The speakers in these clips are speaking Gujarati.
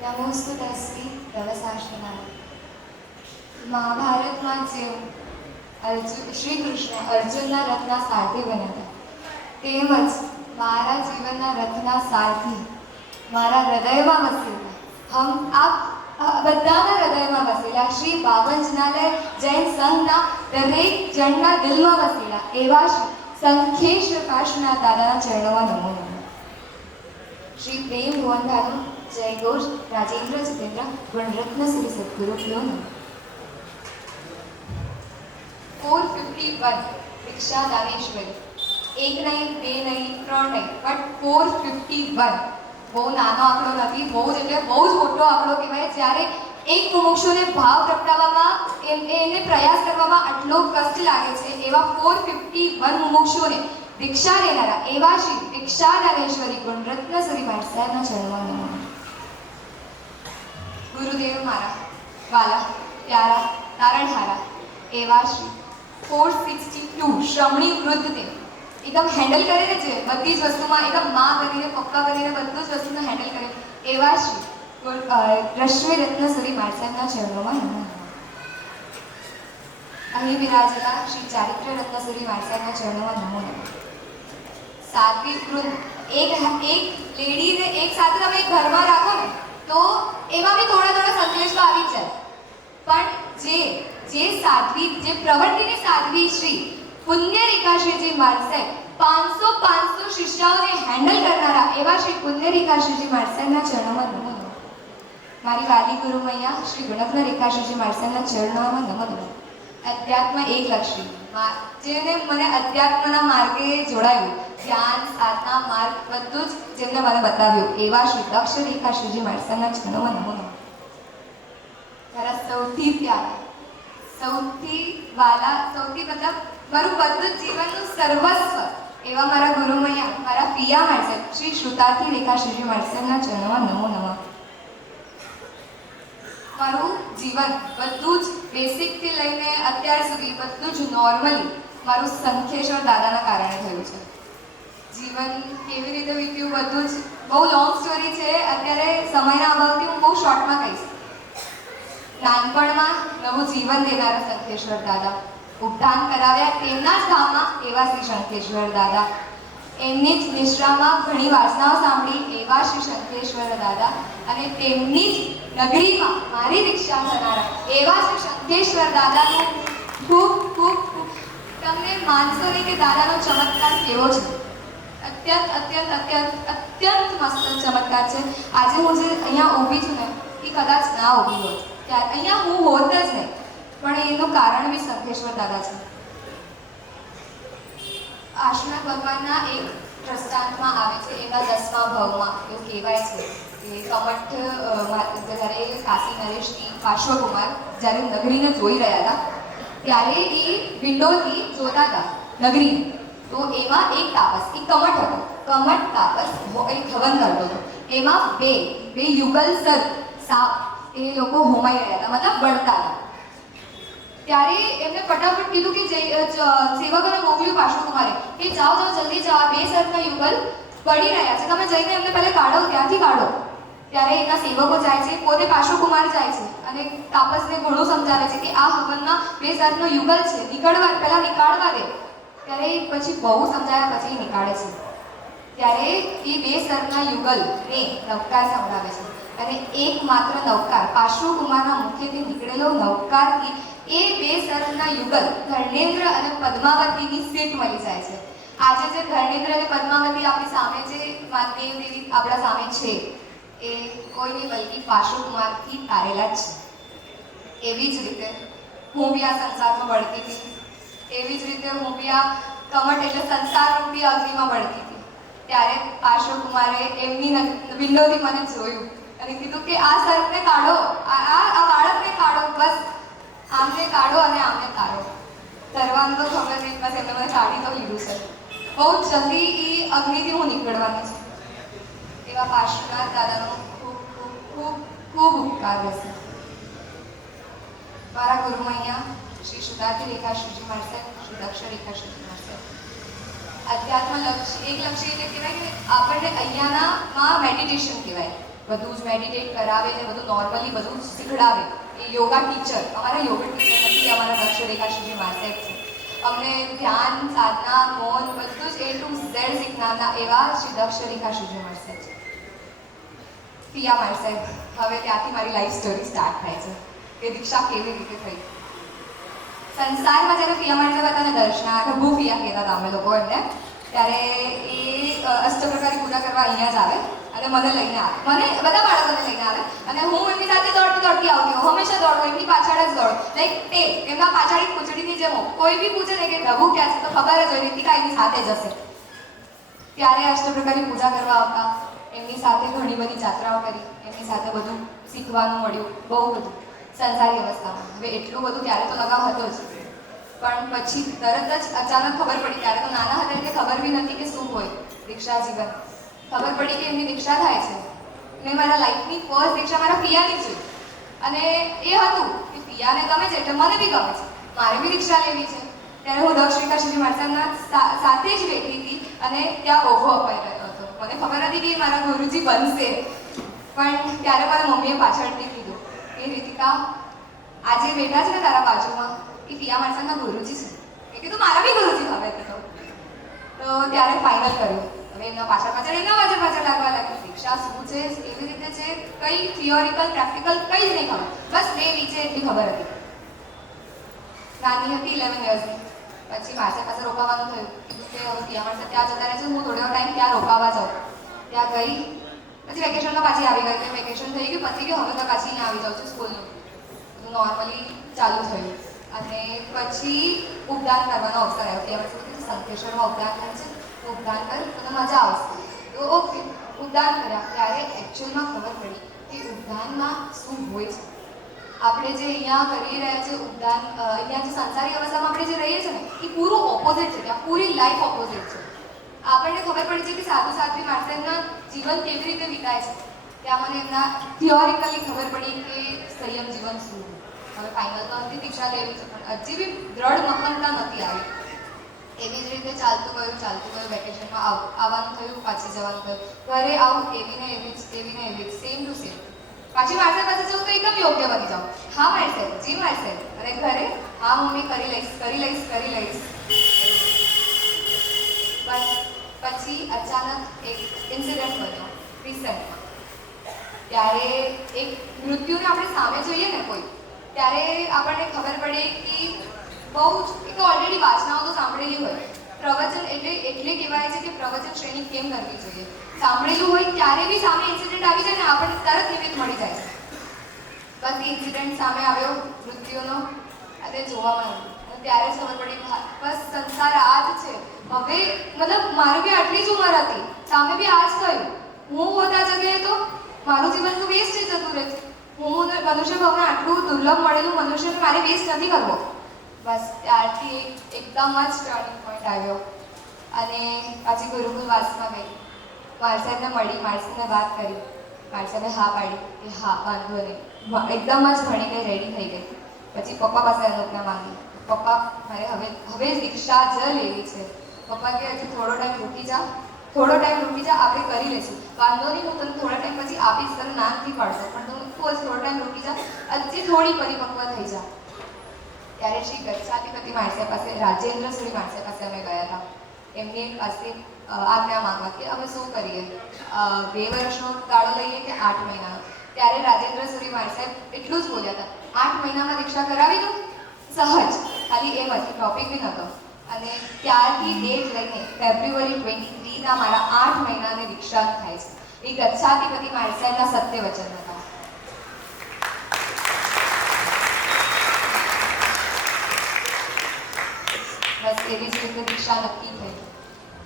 નમોસ્તુ તસ્મી તવસાશ્રમાય. મહાભારતમાં જેમ શ્રી કૃષ્ણ અર્જુનના રથના સારથી બન્યા હતા, તેમજ મારા જીવનના રથના સારથી મારા હૃદયમાં વસેલા બધાના હૃદયમાં વસેલા શ્રી બાવનજનાલય જૈન સંઘના દરેક જણના દિલમાં વસેલા એવા શ્રી સંખેશ પ્રકાશના દાદાના ચરણોમાં નમો નમઃ. શ્રી પ્રેમ ભુવન ભાનુ જય ઘોષ રાજેન્દ્ર જીતેન્દ્ર ગુણરત્ન શ્રી સદગુરુભ્યો નમઃ. 451 દીક્ષા દાનેશ્વરી. એક નહીં, બે નહીં, ત્રણ નહીં, બટ 451. બહુ નાનો આંકડો નથી, બહુ જ એટલે બહુ જ મોટો આંકડો કહેવાય. જ્યારે એક મુમુક્ષુને ભાવ પ્રગટાવવામાં એને પ્રયાસ કરવામાં આટલો કષ્ટ લાગે છે, એવા 451 મુમુક્ષુઓને દીક્ષા દેનારા એવા શ્રી દીક્ષા દાનેશ્વરી ગુણરત્ન શ્રી સાહેબના ચરણોમાં નમઃ. ગુરુદેવ મારા વાલા પ્યારા તારણહારા એવા શ્રી 462 શ્રમણી વૃદ્ધ દેવ એકદમ હેન્ડલ કરે ને, છે બધી જ વસ્તુમાં એકદમ માં કરીને પપ્પા કરીને બધું જ વસ્તુને હેન્ડલ કરે એવા શ્રી રશ્મિ રત્ન શ્રી સાહેબના ચરણોમાં નમઃ. અહીં બિરાજેલા શ્રી ચારિત્ર રત્ન શ્રી સાહેબના ચરણોમાં નમો નમઃ. સાત્વિક વૃદ્ધ એક લેડીને એક સાથે તમે ઘરમાં રાખો ને તો એમાં બી થોડા સંતોષ તો આવી જ જાય, પણ જે સાધ્વી જે પ્રવૃત્તિની સાધ્વી શ્રી પુણ્ય રેખાશ્રીજી મારસાઈ 500 શિષ્યાઓને હેન્ડલ કરનારા એવા શ્રી પુણ્ય રેખાશ્રીજી મારસાઈના ચરણોમાં નમો નમઃ. મારી વાલી ગુરુ મૈયા શ્રી ગુણગ્ન રેખાશ્રીજી મારસાઈના ચરણોમાં નમો નમઃ. અધ્યાત્મ એકલક્ષી જેને મને અધ્યાત્મના માર્ગે જોડાયું, ધ્યાન સાધના માર્ગ બધું જ જેમને મને બતાવ્યું એવા શ્રી દક્ષ રેખાશ્રીજી મારસાઈના ચરણોમાં નમો નમઃ. મારા સૌથી પ્યારા, સૌથી વાલા, સૌથી મતલબ મારું બધું જીવનનું સર્વસ્વ એવા મારા ગુરુમૈયા મારા પિયા મારસાઈ શ્રી શ્રુતાર્થી રેખાશ્રીજી મારસાઈના ચરણોમાં નમો નમઃ. મારું જીવન બધું જ બેસિકથી લઈને અત્યાર સુધી બધું જ નોર્મલી મારું સંખેશ્વર દાદાના કારણે થયું છે. જીવન કેવી રીતે વીત્યું બધું જ બહુ લોંગ સ્ટોરી છે, અત્યારે સમયના અભાવથી હું બહુ શોર્ટમાં કહીશ. નાનપણમાં નવું જીવન દેનારા શંખેશ્વર દાદા, ઉદ્ધાન કરાવ્યા તેમના જ ધામમાં એવા શ્રી શંખેશ્વર દાદા, એમની જ નિશ્રામાં ઘણી વાસનાઓ સાંભળી એવા શ્રી શંખેશ્વર દાદા, અને તેમની જ નગરીમાં મારી દીક્ષા થનારા એવા શ્રી શંખેશ્વર દાદાનું ખૂબ ખૂબ તમને માનશો નહીં કે દાદાનો ચમત્કાર કેવો છે. અત્યંત મસ્ત ચમત્કાર છે. આજે હું જે અહીંયા ઊભી છું ને એ કદાચ ના ઊભી હોત, અહીંયા હું હોત જ નહીં, પણ એનું કારણ બી શંખેશ્વર દાદા છે. આશ્રમ ભગવાનના એક દ્રષ્ટાંતમાં આવે છે, એના 10મા ભાવમાં એવું કહેવાય છે કે કમઠ જ્યારે કાશી નરેશની પાર્શ્વકુમાર જ્યારે નગરીને જોઈ રહ્યા હતા ત્યારે એ વિન્ડોથી જોતા હતા નગરીને, તો એમાં એક તાપસ, એક કમઠ હતો, કમઠ તાપસ એક હવન કરતો હતો. એમાં બે યુગલ સાપ એ લોકો હોમાઈ રહ્યા હતા, મતલબ બળતા હતા. ત્યારે એમને ફટાફટ કીધું કે સેવકોને મોકલ્યું પાર્શ્વકુમારે કે જાઓ જલ્દી જાઓ, આ બે સરખા યુગલ પડી રહ્યા છે, તમે જઈને એમને પહેલા કાઢો, ત્યાંથી કાઢો. ત્યારે એના સેવકો જાય છે, પોતે પાર્શ્વકુમાર જાય છે અને તાપસને ઘણું સમજાવે છે કે આ હવનમાં બે સરખનો યુગલ છે, પહેલા નીકાળવા દે. ત્યારે પછી બહુ સમજાયા પછી નીકાળે છે. ત્યારે એ બે સરખના યુગલને નવકાર સંભળાવે છે, અને એકમાત્ર નવકાર પાર્શ્વકુમારના મુખેથી નીકળેલો નવકારથી એ બે સરખના યુગલ ધર્મેન્દ્ર અને પદ્માવતીની સીટ મળી જાય છે. આજે જે ધર્મેન્દ્ર અને પદ્માવતી આપણી સામે જે દેવદેવી આપણા સામે છે એ કોઈ નહીં બલ્કિ પાર્શ્વકુમારથી તારેલા જ છે. એવી જ રીતે હું બી આ સંસારમાં બળતી હતી, એવી જ રીતે હું બી આ કમઠ એટલે સંસાર રૂપી અગ્નિમાં બળતી હતી. ત્યારે પાર્શ્વકુમારે એમની વિન્ડોથી મને જોયું અને કીધું કે આ સર્પને કાઢો, આ બાળકને કાઢો, બસ આમને કાઢો અને આમને કાઢો. તરવાનું તો ખબર નહીં, બસ એમને મને કાઢી તો લીધું છે. બહુ જલ્દી એ અગ્નિથી હું નીકળવાની છું. એવા પાર્શ્વનાથ દાદાનો ખૂબ ખૂબ ખૂબ ખૂબ ઉપકાર રહેશે. મારા ગુરુ અહીંયા શ્રી શુદ્ધાર્થી રેખાશ્રીજી મારસાઈ, શ્રી દક્ષ રેખાશ્રીજી મારસાઈ. અધ્યાત્મ લક્ષ્ય એક લક્ષ્ય એટલે કહેવાય કે આપણને અહીંયાના મેડિટેશન કહેવાય. બધું જ મેડિટેટ કરાવે ને બધું નોર્મલી બધું શીખડાવે. એ યોગા ટીચર, અમારા યોગા ટીચર નથી, અમારા દક્ષરેખાશ્રીજી માસ્ટર છે. અમને ધ્યાન, સાધના, મૌન બધું જ A to Z શીખનારના એવા શ્રી દક્ષરેખાશ્રીજી માસ્ટર છે. પિયા માસ્ટર, હવે ત્યાંથી મારી લાઈફ સ્ટોરી સ્ટાર્ટ થાય છે કે દીક્ષા કેવી રીતે થઈ. સંસારમાં જ્યારે પિયા માસ્ટર હતા ને દર્શના, ગભુ પિયા કહેતા હતા અમે લોકો એમને, ત્યારે એ અષ્ટપ્રકારી પૂજા કરવા અહીંયા જ આવે અને મને લઈને આવે, મને બધા બાળકોને લઈને આવે અને હું એમની સાથે દોડતી આવતી હોઉં, હંમેશા દોડું, એમની પાછળ જ દોડું. લાઈક તે એમના પાછળ એક પૂંછડીની જેમ હોઉં. કોઈ બી પૂછે ને કે ગભુ ક્યાં છે તો ખબર જ હોય રીતિકા એની સાથે જશે. ત્યારે અષ્ટપ્રકારની પૂજા કરવા આવતા, એમની સાથે ઘણી બધી જાત્રાઓ કરી, એમની સાથે બધું શીખવાનું મળ્યું, બહુ બધું સંસારી અવસ્થામાં. હવે એટલું બધું ત્યારે તો લગાવ હતો જ, પણ પછી તરત જ અચાનક ખબર પડી. ત્યારે તો નાના હતા એટલે ખબર બી નથી કે શું હોય દીક્ષા જીવન. ખબર પડી કે એમની દીક્ષા થાય છે. મેં મારા લાઈફની ફર્સ્ટ દીક્ષા મારા પિયાની છે અને એ હતું કે પિયાને ગમે છે એટલે મને બી ગમે છે, મારે બી દીક્ષા લેવી છે. ત્યારે હું દક્ષરેખાશ્રીજી માસ્ટરના સાથે જ બેઠી હતી અને ત્યાં ઓઘો અપાઈ રહ્યો હતો. મને ખબર હતી કે મારા ગુરુજી બનશે, પણ ત્યારે મારા મમ્મીએ પાછળથી કીધું કે રીતિકા આજે બેઠા છે ને તારા બાજુમાં એ પિયા માસ્ટરના ગુરુજી છે. મેં કીધું મારા બી ગુરુજી હવે તો ત્યારે ફાઇનલ કર્યું. હવે એમના પાછળ એમના પાછળ લાગવા લાગી. દીક્ષા શું છે, કેવી રીતે છે, કઈ થિયોરિકલ પ્રેક્ટિકલ કઈ જ નહીં ખબર, બસ બે વિશે એટલી ખબર હતી. નાની હતી 11 યર્સની. પછી માસી પાસે રોકાવાનું થયું કે હવે પિયા માસ્ટર ત્યાં જતા રહે છે, હું થોડો ટાઈમ ત્યાં રોકાવા જાઉં. ત્યાં ગઈ, પછી વેકેશનમાં પાછી આવી ગઈ. એટલે વેકેશન થઈ ગયું, પછી ગયું, હવે તો પાછી ને આવી જાઉં છું સ્કૂલનું. નોર્મલી ચાલુ થયું અને પછી ઉપદાન કરવાનો અવસર આવ્યો. ત્યાં પછી સંકેશ્વરમાં ઉપદાન થાય છે, તો ઉપદાન કર તો મજા આવશે. તો ઓકે, ઉપદાન કર્યા. ત્યારે એકચ્યુઅલમાં ખબર પડી કે ઉપદાનમાં શું હોય છે. આપણે જે અહીંયા કરી રહ્યા છે ઉપદાન, અહીંયા જે સંસારી અવસ્થામાં આપણે જે રહીએ છીએ ને એ પૂરું ઓપોઝિટ છે. ત્યાં પૂરી લાઈફ ઓપોઝિટ છે. આપણને ખબર પડી છે કે સાધુ સાધ્વી માસ્ટરના જીવન કેવી રીતે વિતાય છે. ત્યાં મને એમના થિયોરિકલી ખબર પડી કે સંયમ જીવન શું. હવે ફાઇનલ તો અંતિમ દીક્ષા લેવી છે, પણ હજી બી દ્રઢ મક્કમતા નથી આવી. એવી જ રીતે ચાલતું ગયું. વેકેશનમાં આવવાનું થયું, પાછી જવાનું થયું. ઘરે આવું એવી ને એવી સેમ ટુ સેમ. પાછી માસ્ટર પાસે જવું તો એકદમ યોગ્ય બની જાઉં. હા માસ્ટર, જી માસ્ટર. અને ઘરે હા મમ્મી કરી લઈશ. બસ પછી અચાનક એક ઇન્સિડન્ટ બન્યો રિસન્ટમાં. ત્યારે એક મૃત્યુને આપણે સામે જોઈએ ને કોઈ, ત્યારે આપણને ખબર પડે કે બહુ જ એક તો ઓલરેડી વાસનાઓ તો સાંભળેલી હોય. પ્રવચન એટલે કહેવાય છે કે પ્રવચન શ્રેણી કેમ કરવી જોઈએ. સાંભળેલું હોય ત્યારે બી સામે ઇન્સિડન્ટ આવી જાય ને આપણને તરત નિમિત્ત મળી જાય છે. બસ એ ઇન્સિડન્ટ સામે આવ્યો મૃત્યુનો અને જોવામાં આવ્યું. અને ત્યારે જ ખબર પડી બસ સંસાર આ જ છે. હવે મતલબ મારી બી આટલી જ ઉંમર હતી, સામે બી આ જ થયું. હું હોતા જગ્યાએ તો મારું જીવન તો વેસ્ટ જ જતું રહે છે. હું મનુષ્ય ભવને આટલું દુર્લભ મળેલું મનુષ્યને મારે વેસ્ટ નથી કરવો. બસ ત્યારથી એકદમ જ ટર્નિંગ પોઈન્ટ આવ્યો અને પાછી ગુરુકુલવાસમાં ગઈ. માણસાને મળી, માણસાને વાત કરી, માણસાને હા પાડી કે હા વાંધો નહીં. એકદમ જ ભણી ગઈ, રેડી થઈ ગઈ. પછી પપ્પા પાસે અનુજ્ઞા માંગી. પપ્પા મારે હવે જ દીક્ષા જ લેવી છે. પપ્પા કે હજી થોડો ટાઈમ રૂકી જા, આપણે કરી લઈશું. વાંધો નહીં, હું તને થોડા ટાઈમ પછી આપીશ, તને ના નથી પાડતો, પણ તું થોડો ટાઈમ રૂકી જા, હજી થોડી પરિપક્વ થઈ જા. ત્યારે શ્રી ગચ્છાધિપતિ માણસે પાસે, રાજેન્દ્ર સુરી માણસે પાસે અમે ગયા હતા. એમની પાસે આજ્ઞા માંગવા કે અમે શું કરીએ, 2 વર્ષનો ગાળો લઈએ કે 8 મહિનાનો. ત્યારે રાજેન્દ્ર સુરી માણસે એટલું જ બોલ્યા હતા, 8 મહિનામાં દીક્ષા કરાવી દઉં સહજ. ખાલી એમ જ ટોપિક બી નહોતો. અને ત્યારથી ડેટ લઈને ફેબ્રુઆરી 23ના મારા 8 મહિનાની દીક્ષા થાય છે. એ ગચ્છાધિપતિ માણસેના સત્ય વચન હતા. બસ એવી જ રીતે દીક્ષા નક્કી થઈ.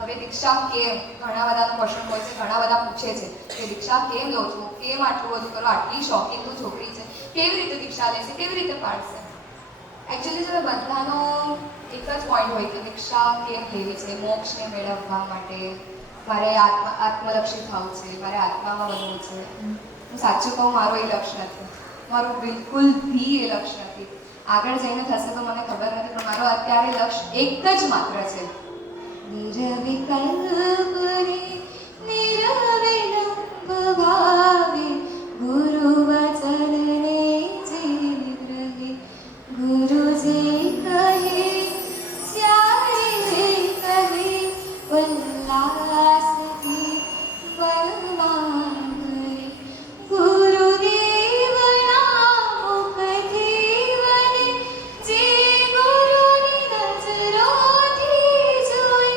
હવે દીક્ષા કેમ, ઘણા બધાનો ક્વેશ્ચન હોય છે, ઘણા બધા પૂછે છે કે દીક્ષા કેમ લો છો, કેમ આટલું બધું કરો, આટલી શોખીન તો છોકરી છે, કેવી રીતે દીક્ષા લેશે, કેવી રીતે પાડશે. એકચ્યુઅલી છે બધાનો એક જ પોઈન્ટ હોય કે દીક્ષા કેમ લેવી છે. મોક્ષને મેળવવા માટે, મારે આત્મલક્ષી થવું છે, મારે આત્મામાં બનવું છે. હું સાચું કહું, મારો એ લક્ષ્ય નથી, મારું બિલકુલ બી એ લક્ષ્ય નથી. આગળ જઈને થશે તો મને ખબર નથી, પણ મારો અત્યારે લક્ષ્ય એક જ માત્ર છે, નિરવિકલ્પ રે નિરવિલંબ ભાવે વાંગરે ગુરુદેવના મુખથી વને જે ગુરુની નજરોથી જોઈ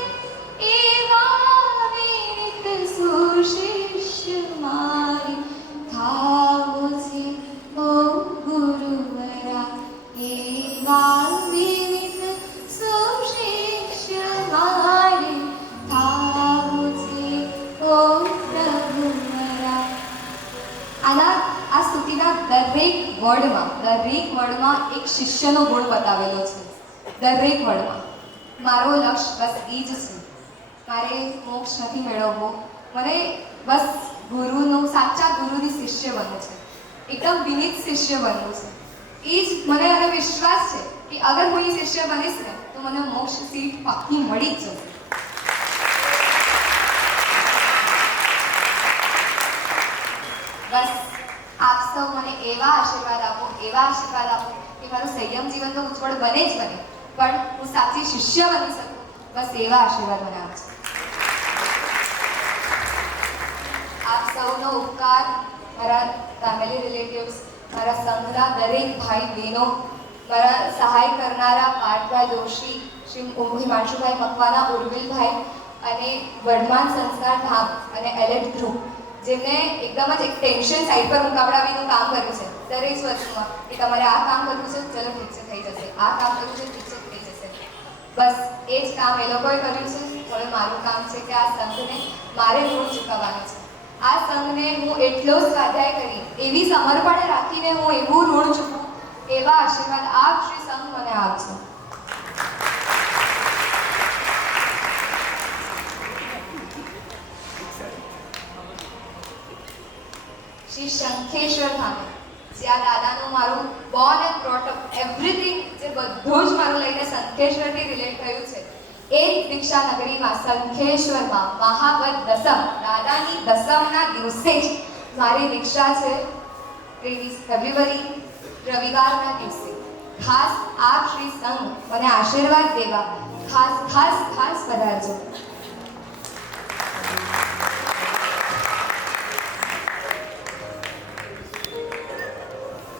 એવા વિનિત સુશિષ્ય મારી થાવો છે ઓ ગુરુવરા એવા વિનિત સુશિષ્ય મારી થાવો છે ઓ પ્રભુવરા. આ સ્તુતિના દરેક વર્ડમાં એક શિષ્યનો ગુણ બતાવેલો છે. દરેક વર્ડમાં મારો લક્ષ્ય બસ એ જ છે. મારે મોક્ષ નથી મેળવવો, મને બસ સાચા ગુરુની શિષ્ય બનવું છે, એકદમ વિનીત શિષ્ય બનવું છે. એ જ મને અને વિશ્વાસ છે કે અગર હું એ શિષ્ય બનીશ ને તો મને મોક્ષ સીટ પાક્કી મળી જ જશે. બસ આપ સૌ મને એવા આશીર્વાદ આપો કે મારું સંયમ જીવન તો ઉજ્જવળ બને જ બને, પણ હું સાચી શિષ્ય બની શકું. બસ એવા આશીર્વાદ મને આપજો. આપ સૌનો ઉપકાર, મારા ફેમિલી રિલેટિવ્સ, મારા સંઘના દરેક ભાઈ બહેનો, મારા સહાય કરનારા પાર્થભાઈ જોશી, શ્રી હિમાંશુભાઈ મકવાના, ઉર્વિલભાઈ અને વર્ધમાન સંસ્કાર ધામ અને એલેટ ગ્રુપ, જેમને એકદમ જ એક ટેન્શન સાઈડ પર મુકાવડાવીનું કામ કર્યું છે દરેક વસ્તુમાં કે તમારે આ કામ કરવું છે, ચલો ઠીક છે થઈ જશે, આ કામ કરવું છે, ઠીક છે થઈ જશે. બસ એ જ કામ એ લોકોએ કર્યું છે. હવે મારું કામ છે કે આ સંઘને મારે ઋણ ચૂકવવાનું છે. આ સંઘને હું એટલો સ્વાધ્યાય કરી, એવી સમર્પણ રાખીને હું એવું ઋણ ચૂકવું, એવા આશીર્વાદ આપ શ્રી સંઘ મને આપજો. શ્રી શંખેશ્વર ધામે, જ્યાં દાદાનું મારું Born and brought up everything, જે બધું જ મારું લઈને શંખેશ્વરથી રિલેટ થયું છે, એ દીક્ષા નગરીમાં શંખેશ્વરમાં મહાવદ દસમ, દાદાની દસમના દિવસે જ મારી દીક્ષા છે. 23 ફેબ્રુઆરી રવિવારના દિવસે ખાસ આપ શ્રી સંઘ મને આશીર્વાદ દેવા ખાસ પધારજો.